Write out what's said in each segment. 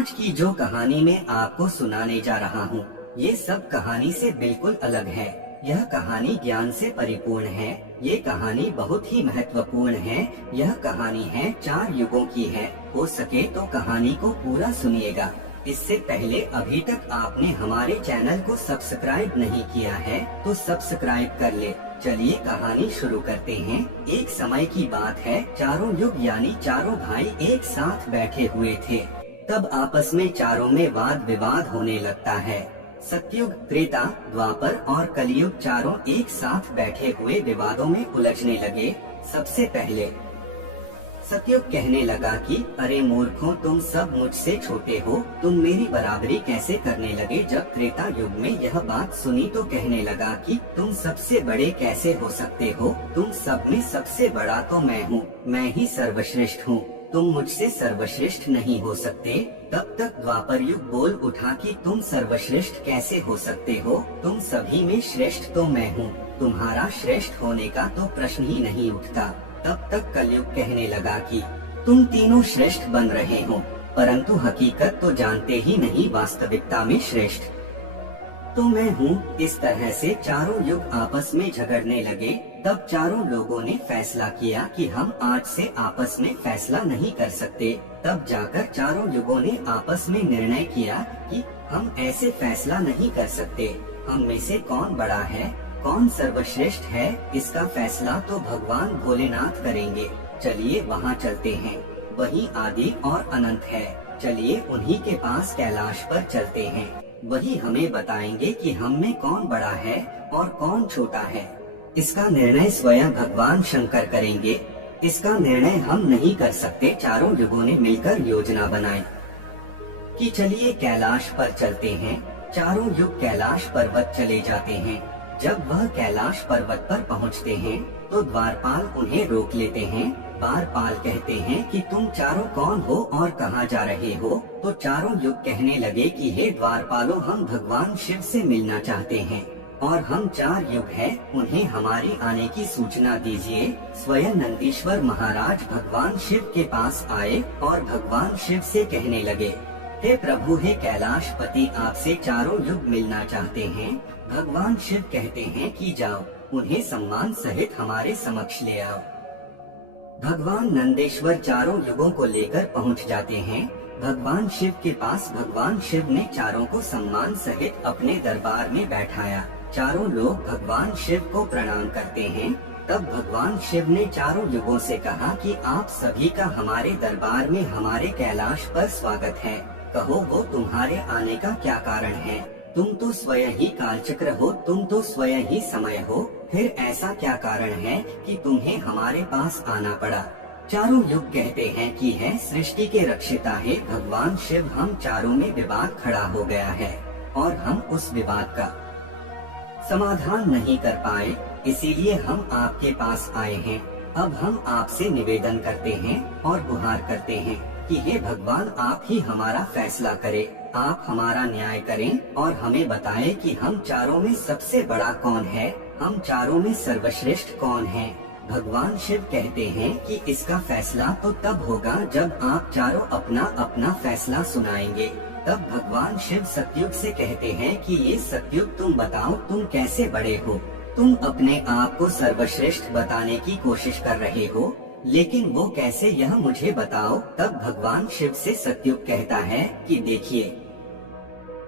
आज की जो कहानी मैं आपको सुनाने जा रहा हूँ, ये सब कहानी से बिल्कुल अलग है। यह कहानी ज्ञान से परिपूर्ण है। ये कहानी बहुत ही महत्वपूर्ण है। यह कहानी है 4 युगों की है। हो सके तो कहानी को पूरा सुनिएगा। इससे पहले अभी तक आपने हमारे चैनल को सब्सक्राइब नहीं किया है तो सब्सक्राइब कर ले। चलिए कहानी शुरू करते हैं। एक समय की बात है, चारों युग यानी चारों भाई एक साथ बैठे हुए थे। तब आपस में चारों में वाद विवाद होने लगता है। सतयुग, त्रेता, द्वापर और कलयुग चारों एक साथ बैठे हुए विवादों में उलझने लगे। सबसे पहले सतयुग कहने लगा कि अरे मूर्खों, तुम सब मुझसे छोटे हो, तुम मेरी बराबरी कैसे करने लगे। जब त्रेता युग में यह बात सुनी तो कहने लगा कि तुम सबसे बड़े कैसे हो सकते हो, तुम सब में सबसे बड़ा तो मैं हूँ, मैं ही सर्वश्रेष्ठ हूँ, तुम मुझसे सर्वश्रेष्ठ नहीं हो सकते। तब तक द्वापर युग बोल उठा कि तुम सर्वश्रेष्ठ कैसे हो सकते हो, तुम सभी में श्रेष्ठ तो मैं हूँ, तुम्हारा श्रेष्ठ होने का तो प्रश्न ही नहीं उठता। तब तक कलयुग कहने लगा कि तुम तीनों श्रेष्ठ बन रहे हो, परंतु हकीकत तो जानते ही नहीं, वास्तविकता में श्रेष्ठ तो मैं हूँ। इस तरह से चारों युग आपस में झगड़ने लगे। तब चारों लोगों ने फैसला किया कि हम आज से आपस में फैसला नहीं कर सकते। तब जाकर चारों युगों ने आपस में निर्णय किया कि हम ऐसे फैसला नहीं कर सकते। हम में से कौन बड़ा है, कौन सर्वश्रेष्ठ है, इसका फैसला तो भगवान भोलेनाथ करेंगे। चलिए वहाँ चलते हैं, वही आदि और अनंत है। चलिए उन्हीं के पास कैलाश पर चलते हैं, वही हमें बताएंगे कि हम में कौन बड़ा है और कौन छोटा है। इसका निर्णय स्वयं भगवान शंकर करेंगे। इसका निर्णय हम नहीं कर सकते। चारों युगों ने मिलकर योजना बनाई कि चलिए कैलाश पर चलते हैं। चारों युग कैलाश पर्वत चले जाते हैं। जब वह कैलाश पर्वत पर पहुंचते हैं तो द्वारपाल उन्हें रोक लेते हैं। द्वारपाल कहते हैं कि तुम चारों कौन हो और कहां जा रहे हो। तो चारों युग कहने लगे कि हे द्वारपालो, हम भगवान शिव से मिलना चाहते हैं और हम 4 युग हैं, उन्हें हमारी आने की सूचना दीजिए। स्वयं नंदीश्वर महाराज भगवान शिव के पास आए और भगवान शिव से कहने लगे, हे प्रभु, हे कैलाशपति, आपसे चारों युग मिलना चाहते हैं। भगवान शिव कहते हैं कि जाओ, उन्हें सम्मान सहित हमारे समक्ष ले आओ। भगवान नंदेश्वर चारों युगों को लेकर पहुंच जाते हैं भगवान शिव के पास। भगवान शिव ने चारों को सम्मान सहित अपने दरबार में बैठाया। चारों लोग भगवान शिव को प्रणाम करते हैं। तब भगवान शिव ने चारों युगों से कहा कि आप सभी का हमारे दरबार में, हमारे कैलाश पर स्वागत है। कहो वो तुम्हारे आने का क्या कारण है। तुम तो स्वयं ही कालचक्र हो, तुम तो स्वयं ही समय हो, फिर ऐसा क्या कारण है कि तुम्हें हमारे पास आना पड़ा। चारों युग कहते हैं कि है सृष्टि के रक्षिता है भगवान शिव। हम चारों में विवाद खड़ा हो गया है और हम उस विवाद का समाधान नहीं कर पाए, इसीलिए हम आपके पास आए हैं। अब हम आपसे निवेदन करते हैं और गुहार करते हैं कि हे भगवान, आप ही हमारा फैसला करें, आप हमारा न्याय करें और हमें बताएं कि हम चारों में सबसे बड़ा कौन है, हम चारों में सर्वश्रेष्ठ कौन है। भगवान शिव कहते हैं कि इसका फैसला तो तब होगा जब आप चारों अपना अपना फैसला सुनाएंगे। तब भगवान शिव सतयुग से कहते हैं कि ये सतयुग, तुम बताओ, तुम कैसे बड़े हो। तुम अपने आप को सर्वश्रेष्ठ बताने की कोशिश कर रहे हो, लेकिन वो कैसे, यह मुझे बताओ। तब भगवान शिव से सतयुग कहता है कि देखिए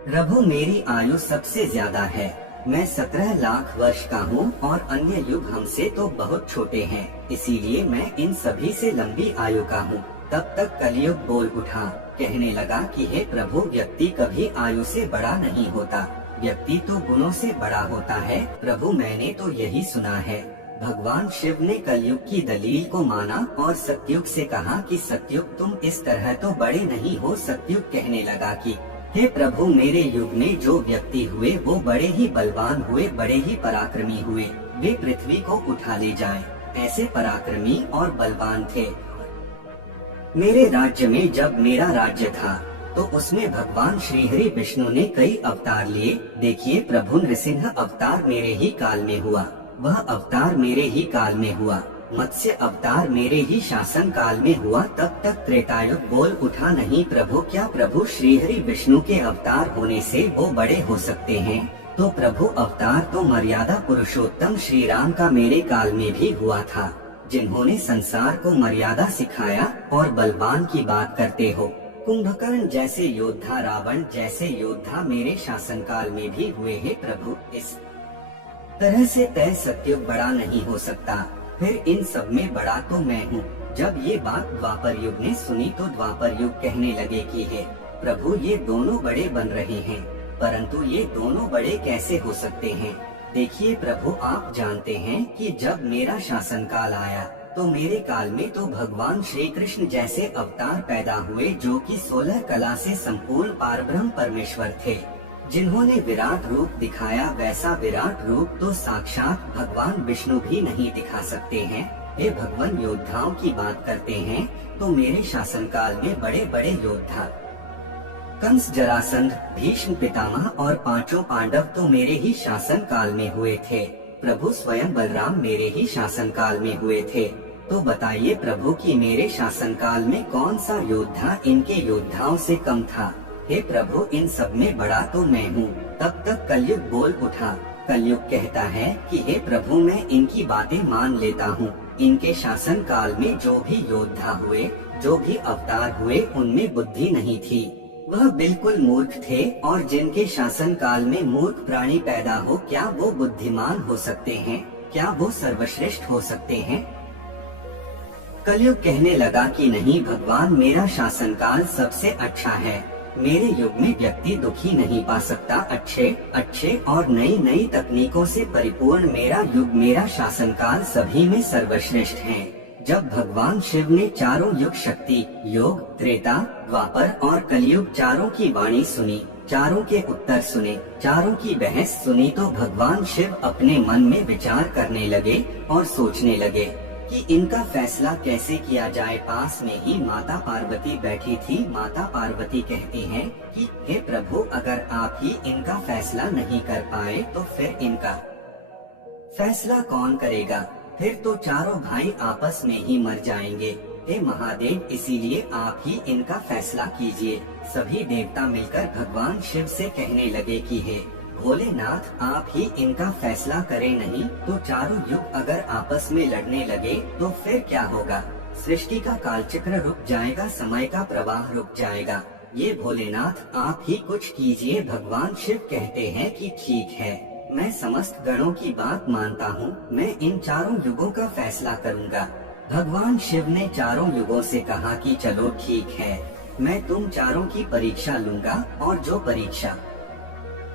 प्रभु, मेरी आयु सबसे ज्यादा है, मैं 17 लाख वर्ष का हूँ और अन्य युग हमसे तो बहुत छोटे हैं, इसीलिए मैं इन सभी से लंबी आयु का हूँ। तब तक कलयुग बोल उठा, कहने लगा कि हे प्रभु, व्यक्ति कभी आयु से बड़ा नहीं होता, व्यक्ति तो गुणों से बड़ा होता है। प्रभु, मैंने तो यही सुना है। भगवान शिव ने कलयुग की दलील को माना और सतयुग से कहा कि सतयुग, तुम इस तरह तो बड़े नहीं हो। सतयुग कहने लगा कि हे प्रभु, मेरे युग में जो व्यक्ति हुए वो बड़े ही बलवान हुए, बड़े ही पराक्रमी हुए, वे पृथ्वी को उठा ले जाएं। ऐसे पराक्रमी और बलवान थे। मेरे राज्य में जब मेरा राज्य था तो उसमें भगवान श्री हरि विष्णु ने कई अवतार लिए। देखिए प्रभु नृसिंह अवतार मेरे ही काल में हुआ, वह अवतार मेरे ही काल में हुआ। मत्स्य अवतार मेरे ही शासन काल में हुआ, तब तक त्रेतायुग बोल उठा, नहीं प्रभु, क्या प्रभु श्री हरि विष्णु के अवतार होने से वो बड़े हो सकते हैं? तो प्रभु अवतार तो मर्यादा पुरुषोत्तम श्री राम का मेरे काल में भी हुआ था, जिन्होंने संसार को मर्यादा सिखाया। और बलवान की बात करते हो, कुंभकर्ण जैसे योद्धा, रावण जैसे योद्धा मेरे शासनकाल में भी हुए हैं प्रभु। इस तरह से तय सत्युग बड़ा नहीं हो सकता, फिर इन सब में बड़ा तो मैं हूँ। जब ये बात द्वापर युग ने सुनी तो द्वापर युग कहने लगे कि हे प्रभु, ये दोनों बड़े बन रहे हैं, परंतु ये दोनों बड़े कैसे हो सकते हैं? देखिए प्रभु, आप जानते हैं कि जब मेरा शासनकाल आया तो मेरे काल में तो भगवान श्री कृष्ण जैसे अवतार पैदा हुए, जो कि 16 कला से संपूर्ण पारब्रह्म परमेश्वर थे, जिन्होंने विराट रूप दिखाया। वैसा विराट रूप तो साक्षात भगवान विष्णु भी नहीं दिखा सकते हैं। वे भगवान योद्धाओं की बात करते हैं तो मेरे शासनकाल में बड़े बड़े योद्धा कंस, जरासंध, भीष्म पितामह और 5 पांडव तो मेरे ही शासन काल में हुए थे। प्रभु स्वयं बलराम मेरे ही शासन काल में हुए थे। तो बताइए प्रभु कि मेरे शासन काल में कौन सा योद्धा इनके योद्धाओं से कम था? हे प्रभु, इन सब में बड़ा तो मैं हूँ। तब तक कलयुग बोल उठा। कलयुग कहता है कि हे प्रभु, मैं इनकी बातें मान लेता हूँ। इनके शासन काल में जो भी योद्धा हुए, जो भी अवतार हुए, उनमें बुद्धि नहीं थी, वह बिल्कुल मूर्ख थे। और जिनके शासन काल में मूर्ख प्राणी पैदा हो, क्या वो बुद्धिमान हो सकते हैं? क्या वो सर्वश्रेष्ठ हो सकते हैं? कलयुग कहने लगा कि नहीं भगवान, मेरा शासन काल सबसे अच्छा है। मेरे युग में व्यक्ति दुखी नहीं पा सकता। अच्छे और नई नई तकनीकों से परिपूर्ण मेरा युग, मेरा शासनकाल सभी में सर्वश्रेष्ठ है। जब भगवान शिव ने चारों युग शक्ति, योग, त्रेता, द्वापर और कलयुग चारों की वाणी सुनी, चारों के उत्तर सुने, चारों की बहस सुनी, तो भगवान शिव अपने मन में विचार करने लगे और सोचने लगे कि इनका फैसला कैसे किया जाए। पास में ही माता पार्वती बैठी थी। माता पार्वती कहती हैं कि हे प्रभु, अगर आप ही इनका फैसला नहीं कर पाए तो फिर इनका फैसला कौन करेगा? फिर तो चारों भाई आपस में ही मर जाएंगे। हे महादेव, इसीलिए आप ही इनका फैसला कीजिए। सभी देवता मिलकर भगवान शिव से कहने लगे कि हे भोलेनाथ, आप ही इनका फैसला करें, नहीं तो चारों युग अगर आपस में लड़ने लगे तो फिर क्या होगा? सृष्टि का कालचक्र रुक जाएगा, समय का प्रवाह रुक जाएगा। ये भोलेनाथ, आप ही कुछ कीजिए। भगवान शिव कहते हैं कि ठीक है, मैं समस्त गणों की बात मानता हूँ, मैं इन चारों युगों का फैसला करूँगा। भगवान शिव ने चारों युगों से कहा कि चलो ठीक है, मैं तुम चारों की परीक्षा लूंगा, और जो परीक्षा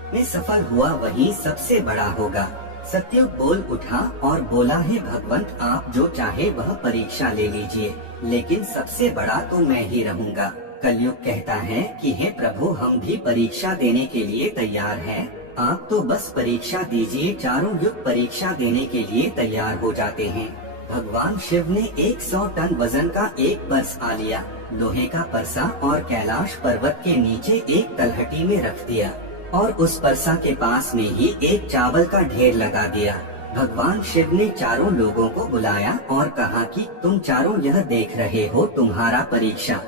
में सफल हुआ वही सबसे बड़ा होगा। सत्युग बोल उठा और बोला, है भगवंत, आप जो चाहे वह परीक्षा ले लीजिए, लेकिन सबसे बड़ा तो मैं ही रहूंगा। कलयुग कहता है कि हे प्रभु, हम भी परीक्षा देने के लिए तैयार हैं, आप तो बस परीक्षा दीजिए। चारों युग परीक्षा देने के लिए तैयार हो जाते हैं। भगवान शिव ने 100 टन वजन का एक परसा लिया, लोहे का परसा, और कैलाश पर्वत के नीचे एक तलहटी में रख दिया, और उस परसा के पास में ही एक चावल का ढेर लगा दिया। भगवान शिव ने चारों लोगों को बुलाया और कहा कि तुम चारों यह देख रहे हो, तुम्हारा परीक्षा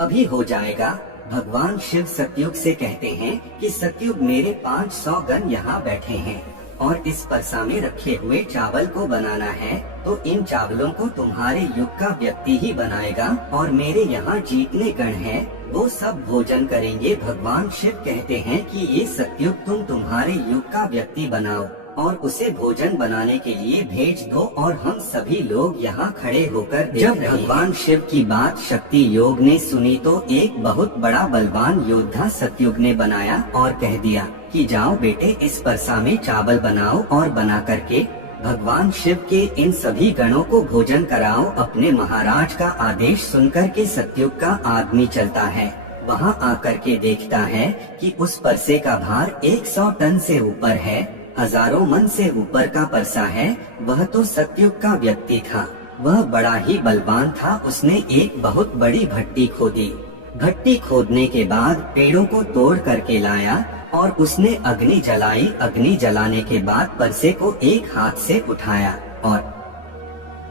अभी हो जाएगा। भगवान शिव सतयुग से कहते हैं कि सतयुग मेरे 500 गण यहाँ बैठे हैं, और इस परसा में रखे हुए चावल को बनाना है, तो इन चावलों को तुम्हारे युग का व्यक्ति ही बनाएगा, और मेरे यहाँ जितने गण हैं वो सब भोजन करेंगे। भगवान शिव कहते हैं कि ये सतयुग तुम तुम्हारे युग का व्यक्ति बनाओ और उसे भोजन बनाने के लिए भेज दो, और हम सभी लोग यहाँ खड़े होकर देख रहे हैं। जब भगवान शिव की बात शक्ति योग ने सुनी तो एक बहुत बड़ा बलवान योद्धा सतयुग ने बनाया और कह दिया कि जाओ बेटे, इस परसा में चावल बनाओ, और बना करके भगवान शिव के इन सभी गणों को भोजन कराओ। अपने महाराज का आदेश सुनकर के सतयुग का आदमी चलता है, वहाँ आकर के देखता है कि उस परसे का भार 100 टन से ऊपर है, हजारों मन से ऊपर का परसा है। वह तो सतयुग का व्यक्ति था, वह बड़ा ही बलवान था। उसने एक बहुत बड़ी भट्टी खोदी। भट्टी खोदने के बाद पेड़ों को तोड़ करके लाया और उसने अग्नि जलाई। अग्नि जलाने के बाद परसे को एक हाथ से उठाया और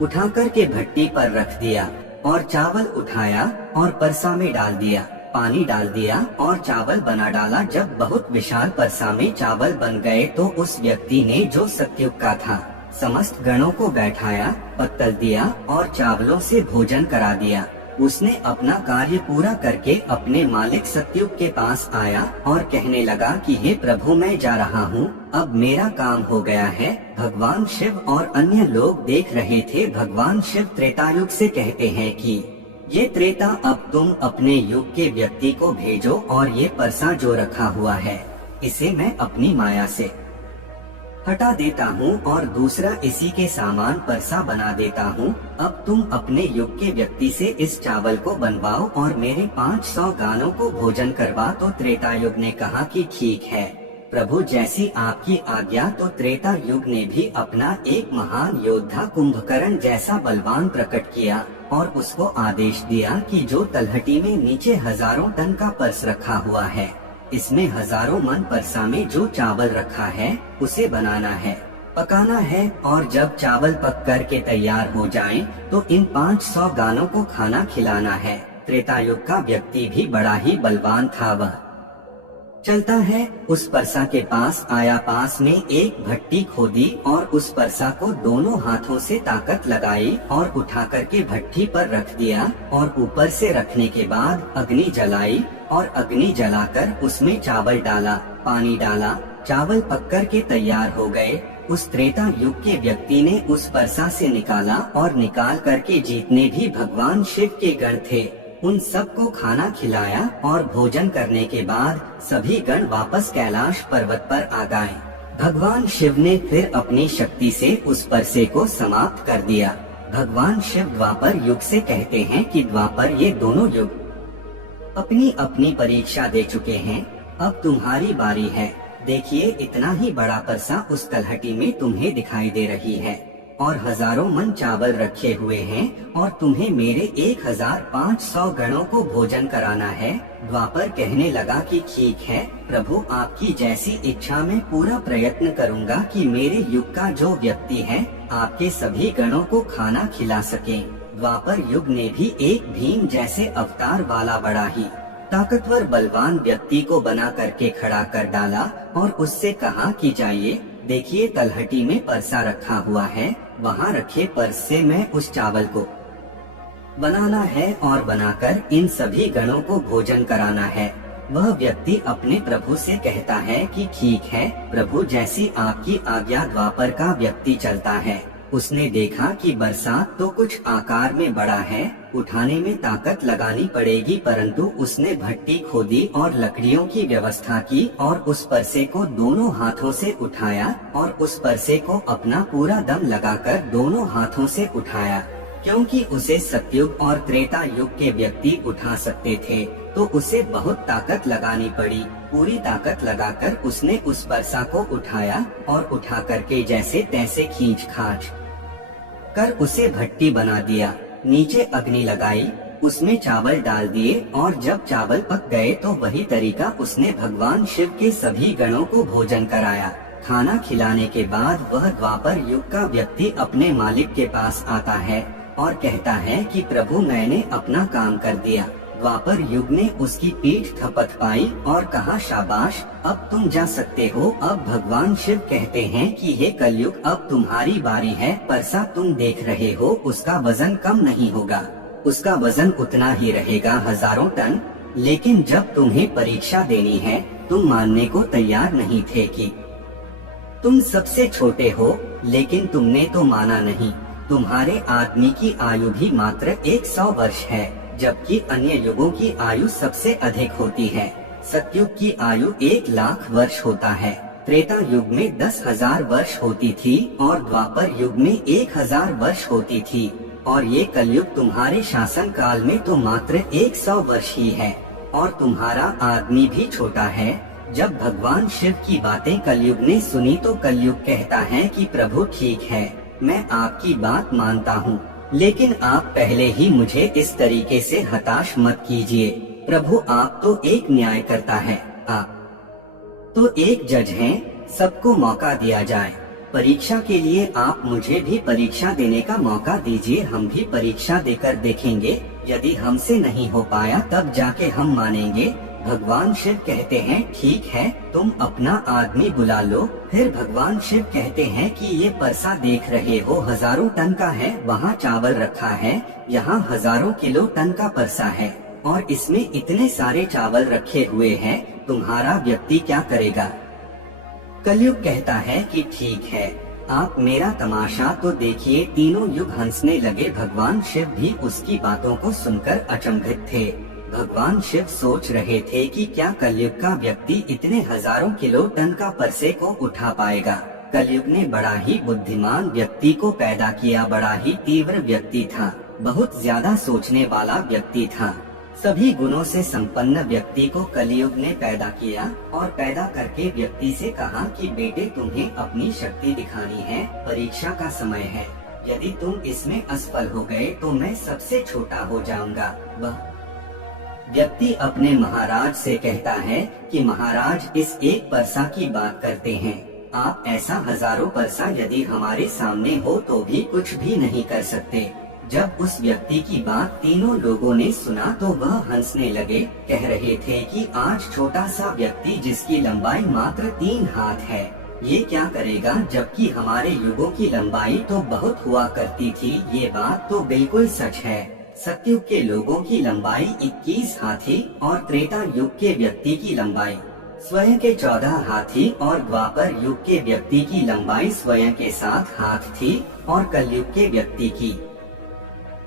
उठा कर के भट्टी पर रख दिया और चावल उठाया और परसा में डाल दिया, पानी डाल दिया और चावल बना डाला। जब बहुत विशाल परसा में चावल बन गए तो उस व्यक्ति ने, जो सत्युग का था, समस्त गणों को बैठाया, पत्तल दिया और चावलों से भोजन करा दिया। उसने अपना कार्य पूरा करके अपने मालिक सत्युग के पास आया और कहने लगा कि हे प्रभु, मैं जा रहा हूँ, अब मेरा काम हो गया है। भगवान शिव और अन्य लोग देख रहे थे। भगवान शिव त्रेतायुग से कहते हैं कि ये त्रेता, अब तुम अपने युग के व्यक्ति को भेजो और ये परसा जो रखा हुआ है इसे मैं अपनी माया से हटा देता हूँ और दूसरा इसी के सामान परसा बना देता हूँ। अब तुम अपने युग के व्यक्ति से इस चावल को बनवाओ और मेरे 500 गानों को भोजन करवा। तो त्रेतायुग ने कहा कि ठीक है प्रभु, जैसी आपकी आज्ञा। तो त्रेता युग ने भी अपना एक महान योद्धा कुंभकर्ण जैसा बलवान प्रकट किया और उसको आदेश दिया कि जो तलहटी में नीचे हजारों टन का पर्स रखा हुआ है, इसमें हजारों मन परसा में जो चावल रखा है उसे बनाना है, पकाना है और जब चावल पक कर के तैयार हो जाएं, तो इन 500 गानों को खाना खिलाना है। त्रेतायुग का व्यक्ति भी बड़ा ही बलवान था। वह चलता है, उस परसा के पास आया, पास में एक भट्टी खोदी और उस परसा को दोनों हाथों से ताकत लगाई और उठा करके भट्टी पर रख दिया और ऊपर से रखने के बाद अग्नि जलाई और अग्नि जलाकर उसमें चावल डाला, पानी डाला, चावल पककर के तैयार हो गए। उस त्रेता युग के व्यक्ति ने उस परसा से निकाला और निकाल करके जितने भी भगवान शिव के गण थे उन सबको खाना खिलाया और भोजन करने के बाद सभी गण वापस कैलाश पर्वत पर आ गए। भगवान शिव ने फिर अपनी शक्ति से उस परसे को समाप्त कर दिया। भगवान शिव द्वापर युग से कहते हैं कि द्वापर, ये दोनों युग अपनी अपनी परीक्षा दे चुके हैं, अब तुम्हारी बारी है। देखिए, इतना ही बड़ा परसा उस तलहटी में तुम्हें दिखाई दे रही है और हजारों मन चावल रखे हुए हैं और तुम्हें मेरे 1500 गणों को भोजन कराना है। द्वापर कहने लगा कि ठीक है प्रभु, आपकी जैसी इच्छा में पूरा प्रयत्न करूंगा कि मेरे युग का जो व्यक्ति है आपके सभी गणों को खाना खिला सके। द्वापर युग ने भी एक भीम जैसे अवतार वाला बड़ा ही ताकतवर बलवान व्यक्ति को बना करके खड़ा कर डाला और उससे कहा कि जाइए, देखिए तलहटी में परसा रखा हुआ है, वहाँ रखे पर्स से मैं उस चावल को बनाना है और बनाकर इन सभी गणों को भोजन कराना है। वह व्यक्ति अपने प्रभु से कहता है कि ठीक है प्रभु, जैसी आपकी आज्ञा। द्वापर का व्यक्ति चलता है। उसने देखा कि बरसात तो कुछ आकार में बड़ा है, उठाने में ताकत लगानी पड़ेगी, परंतु उसने भट्टी खोदी और लकड़ियों की व्यवस्था की और उस परसे को दोनों हाथों से उठाया और उस परसे को अपना पूरा दम लगाकर दोनों हाथों से उठाया। क्योंकि उसे सतयुग और त्रेता युग के व्यक्ति उठा सकते थे, तो उसे बहुत ताकत लगानी पड़ी। पूरी ताकत लगाकर उसने उस परसा को उठाया और उठा करके जैसे तैसे खींच खाच कर उसे भट्टी बना दिया। नीचे अग्नि लगाई, उसमें चावल डाल दिए और जब चावल पक गए तो वही तरीका उसने भगवान शिव के सभी गणों को भोजन कराया। खाना खिलाने के बाद वह द्वापर युग का व्यक्ति अपने मालिक के पास आता है और कहता है कि प्रभु, मैंने अपना काम कर दिया। द्वापर युग ने उसकी पीठ थपथपाई और कहा, शाबाश, अब तुम जा सकते हो। अब भगवान शिव कहते हैं कि ये कलयुग, अब तुम्हारी बारी है। परसा तुम देख रहे हो, उसका वजन कम नहीं होगा, उसका वजन उतना ही रहेगा, हजारों टन। लेकिन जब तुम्हें परीक्षा देनी है, तुम मानने को तैयार नहीं थे कि तुम सबसे छोटे हो, लेकिन तुमने तो माना नहीं। तुम्हारे आदमी की आयु भी मात्र 100 वर्ष है, जबकि अन्य युगों की आयु सबसे अधिक होती है। सतयुग की आयु 1 लाख वर्ष होता है, त्रेता युग में 10,000 वर्ष होती थी और द्वापर युग में 1000 वर्ष होती थी, और ये कलयुग तुम्हारे शासन काल में तो मात्र 100 वर्ष ही है और तुम्हारा आदमी भी छोटा है। जब भगवान शिव की बातें कलयुग ने सुनी तो कलयुग कहता है कि प्रभु ठीक है, मैं आपकी बात मानता हूँ, लेकिन आप पहले ही मुझे इस तरीके से हताश मत कीजिए। प्रभु, आप तो एक न्याय करता है, आप तो एक जज हैं, सबको मौका दिया जाए। परीक्षा के लिए आप मुझे भी परीक्षा देने का मौका दीजिए, हम भी परीक्षा देकर देखेंगे, यदि हमसे नहीं हो पाया तब जाके हम मानेंगे। भगवान शिव कहते हैं ठीक है, तुम अपना आदमी बुला लो। फिर भगवान शिव कहते हैं कि ये परसा देख रहे हो हजारों टन का है, वहाँ चावल रखा है, यहाँ हजारों किलो टन का परसा है और इसमें इतने सारे चावल रखे हुए हैं, तुम्हारा व्यक्ति क्या करेगा? कलयुग कहता है कि ठीक है, आप मेरा तमाशा तो देखिए। तीनों युग हंसने लगे। भगवान शिव भी उसकी बातों को सुनकर अचंभित थे। भगवान शिव सोच रहे थे कि क्या कलयुग का व्यक्ति इतने हजारों किलो टन का परसे को उठा पाएगा। कलयुग ने बड़ा ही बुद्धिमान व्यक्ति को पैदा किया, बड़ा ही तीव्र व्यक्ति था, बहुत ज्यादा सोचने वाला व्यक्ति था। सभी गुणों से संपन्न व्यक्ति को कलयुग ने पैदा किया और पैदा करके व्यक्ति से कहा कि बेटे तुम्हें अपनी शक्ति दिखानी है, परीक्षा का समय है, यदि तुम इसमें असफल हो गए तो मैं सबसे छोटा हो जाऊंगा। वह व्यक्ति अपने महाराज से कहता है कि महाराज इस एक परसा की बात करते हैं, आप ऐसा हजारों परसा यदि हमारे सामने हो तो भी कुछ भी नहीं कर सकते। जब उस व्यक्ति की बात तीनों लोगों ने सुना तो वह हंसने लगे, कह रहे थे कि आज छोटा सा व्यक्ति जिसकी लंबाई मात्र 3 हाथ है, ये क्या करेगा, जबकि हमारे युगों की लंबाई तो बहुत हुआ करती थी। ये बात तो बिल्कुल सच है। सतयुग के लोगों की लंबाई 21 हाथ थी और त्रेता युग के व्यक्ति की लंबाई स्वयं के 14 हाथ थी और द्वापर युग के व्यक्ति की लंबाई स्वयं के 7 हाथ थी और कलयुग के व्यक्ति की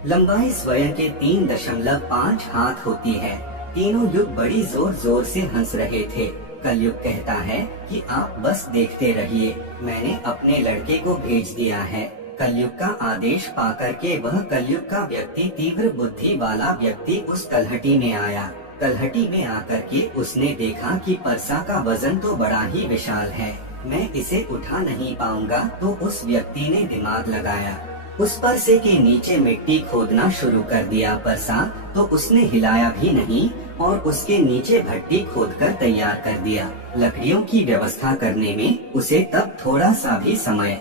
लंबाई स्वयं के 3.5 हाथ होती है। तीनों युग बड़ी जोर जोर से हंस रहे थे। कलयुग कहता है कि आप बस देखते रहिए, मैंने अपने लड़के को भेज दिया है। कलयुग का आदेश पाकर के वह कलयुग का व्यक्ति, तीव्र बुद्धि वाला व्यक्ति उस तलहटी में आया। तलहटी में आकर के उसने देखा कि परसा का वजन तो बड़ा ही विशाल है, मैं इसे उठा नहीं पाऊंगा। तो उस व्यक्ति ने दिमाग लगाया, उस परसे के नीचे मिट्टी खोदना शुरू कर दिया। परसा तो उसने हिलाया भी नहीं और उसके नीचे भट्टी खोदकर तैयार कर दिया। लकड़ियों की व्यवस्था करने में उसे तब थोड़ा सा भी समय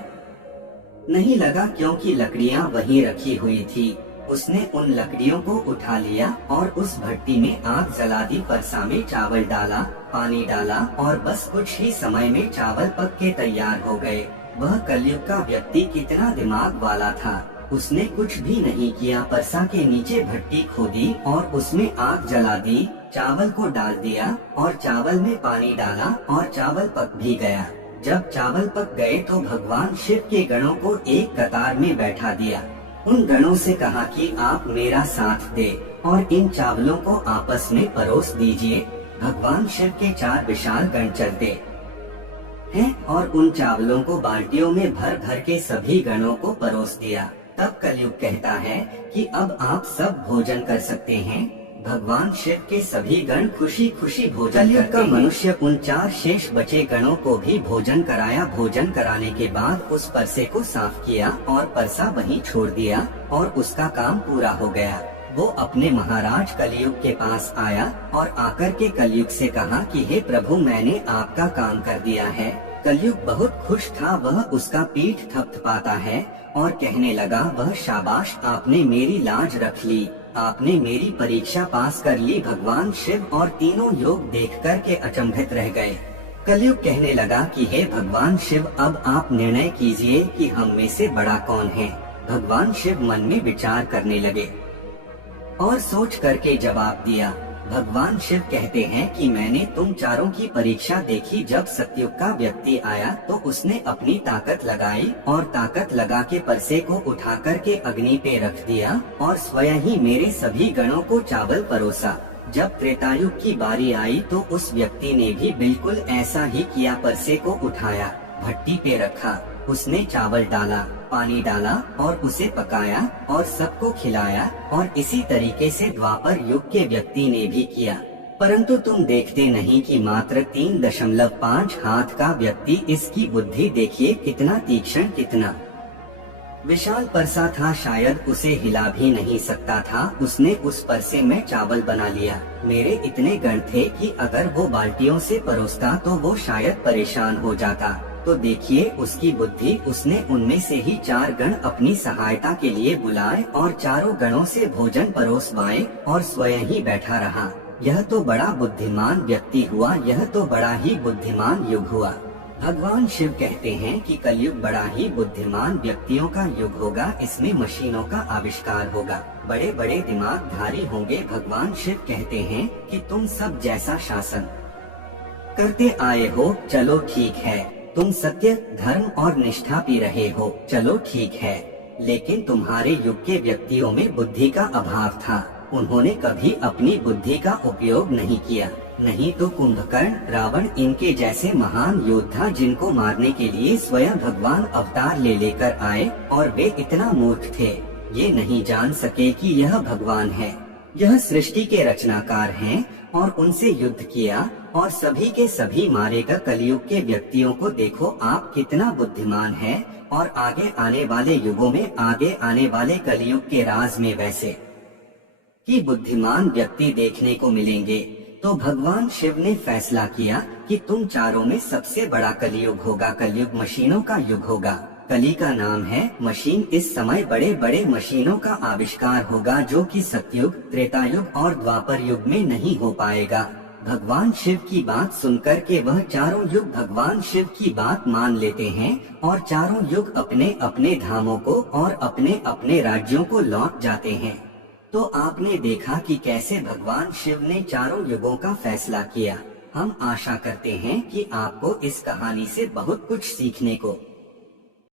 नहीं लगा, क्योंकि लकड़ियां वहीं रखी हुई थी। उसने उन लकड़ियों को उठा लिया और उस भट्टी में आग जला दी। परसा में चावल डाला, पानी डाला और बस कुछ ही समय में चावल पक के तैयार हो गए। वह कलयुग का व्यक्ति कितना दिमाग वाला था, उसने कुछ भी नहीं किया। परसा के नीचे भट्टी खोदी और उसमें आग जला दी, चावल को डाल दिया और चावल में पानी डाला और चावल पक भी गया। जब चावल पक गए तो भगवान शिव के गणों को एक कतार में बैठा दिया। उन गणों से कहा कि आप मेरा साथ दे और इन चावलों को आपस में परोस दीजिए। भगवान शिव के 4 विशाल गण चलते हैं और उन चावलों को बाल्टियों में भर भर के सभी गणों को परोस दिया। तब कलयुग कहता है कि अब आप सब भोजन कर सकते हैं। भगवान शिव के सभी गण खुशी खुशी भोजन करते हैं। मनुष्य उन 4 शेष बचे गणों को भी भोजन कराया। भोजन कराने के बाद उस परसे को साफ किया और परसा वहीं छोड़ दिया और उसका काम पूरा हो गया। वो अपने महाराज कलयुग के पास आया और आकर के कलयुग से कहा कि हे प्रभु, मैंने आपका काम कर दिया है। कलयुग बहुत खुश था, वह उसका पीठ थपथपाता है और कहने लगा, वह शाबाश, आपने मेरी लाज रख ली, आपने मेरी परीक्षा पास कर ली। भगवान शिव और तीनों योग देख कर के अचंभित रह गए। कलयुग कहने लगा कि हे भगवान शिव, अब आप निर्णय कीजिए कि हम में से बड़ा कौन है। भगवान शिव मन में विचार करने लगे और सोच करके जवाब दिया। भगवान शिव कहते हैं कि मैंने तुम चारों की परीक्षा देखी। जब सतयुग का व्यक्ति आया तो उसने अपनी ताकत लगाई और ताकत लगा के परसे को उठा कर के अग्नि पे रख दिया और स्वयं ही मेरे सभी गणों को चावल परोसा। जब त्रेतायुग की बारी आई तो उस व्यक्ति ने भी बिल्कुल ऐसा ही किया। परसे को उठाया, भट्टी पे रखा, उसने चावल डाला, पानी डाला और उसे पकाया और सबको खिलाया और इसी तरीके से द्वापर युग के व्यक्ति ने भी किया। परंतु तुम देखते नहीं कि मात्र 3.5 हाथ का व्यक्ति, इसकी बुद्धि देखिए कितना तीक्ष्ण, कितना विशाल परसा था, शायद उसे हिला भी नहीं सकता था। उसने उस परसे में चावल बना लिया। मेरे इतने गण थे कि अगर वो बाल्टियों से परोसता तो वो शायद परेशान हो जाता। तो देखिए उसकी बुद्धि, उसने उनमें से ही 4 गण अपनी सहायता के लिए बुलाए और चारों गणों से भोजन परोसवाए और स्वयं ही बैठा रहा। यह तो बड़ा बुद्धिमान व्यक्ति हुआ, यह तो बड़ा ही बुद्धिमान युग हुआ। भगवान शिव कहते हैं कि कलयुग बड़ा ही बुद्धिमान व्यक्तियों का युग होगा, इसमें मशीनों का आविष्कार होगा, बड़े बड़े दिमागधारी होंगे। भगवान शिव कहते हैं कि तुम सब जैसा शासन करते आए हो, चलो ठीक है, तुम सत्य, धर्म और निष्ठा पी रहे हो, चलो ठीक है, लेकिन तुम्हारे युग के व्यक्तियों में बुद्धि का अभाव था, उन्होंने कभी अपनी बुद्धि का उपयोग नहीं किया। नहीं तो कुंभकर्ण, रावण, इनके जैसे महान योद्धा जिनको मारने के लिए स्वयं भगवान अवतार ले लेकर आए, और वे इतना मूर्ख थे, ये नहीं जान सके कि यह भगवान है, यह सृष्टि के रचनाकार हैं, और उनसे युद्ध किया और सभी के सभी मारेगा। कलयुग के व्यक्तियों को देखो आप कितना बुद्धिमान है, और आगे आने वाले युगों में, आगे आने वाले कलयुग के राज में वैसे कि बुद्धिमान व्यक्ति देखने को मिलेंगे। तो भगवान शिव ने फैसला किया कि तुम चारों में सबसे बड़ा कलयुग होगा, कलयुग मशीनों का युग होगा। कली का नाम है मशीन। इस समय बड़े बड़े मशीनों का आविष्कार होगा जो कि सतयुग, त्रेतायुग और द्वापर युग में नहीं हो पाएगा। भगवान शिव की बात सुनकर के वह चारों युग भगवान शिव की बात मान लेते हैं और चारों युग अपने अपने धामों को और अपने अपने राज्यों को लौट जाते हैं। तो आपने देखा कि कैसे भगवान शिव ने चारों युगों का फैसला किया। हम आशा करते हैं कि आपको इस कहानी से बहुत कुछ सीखने को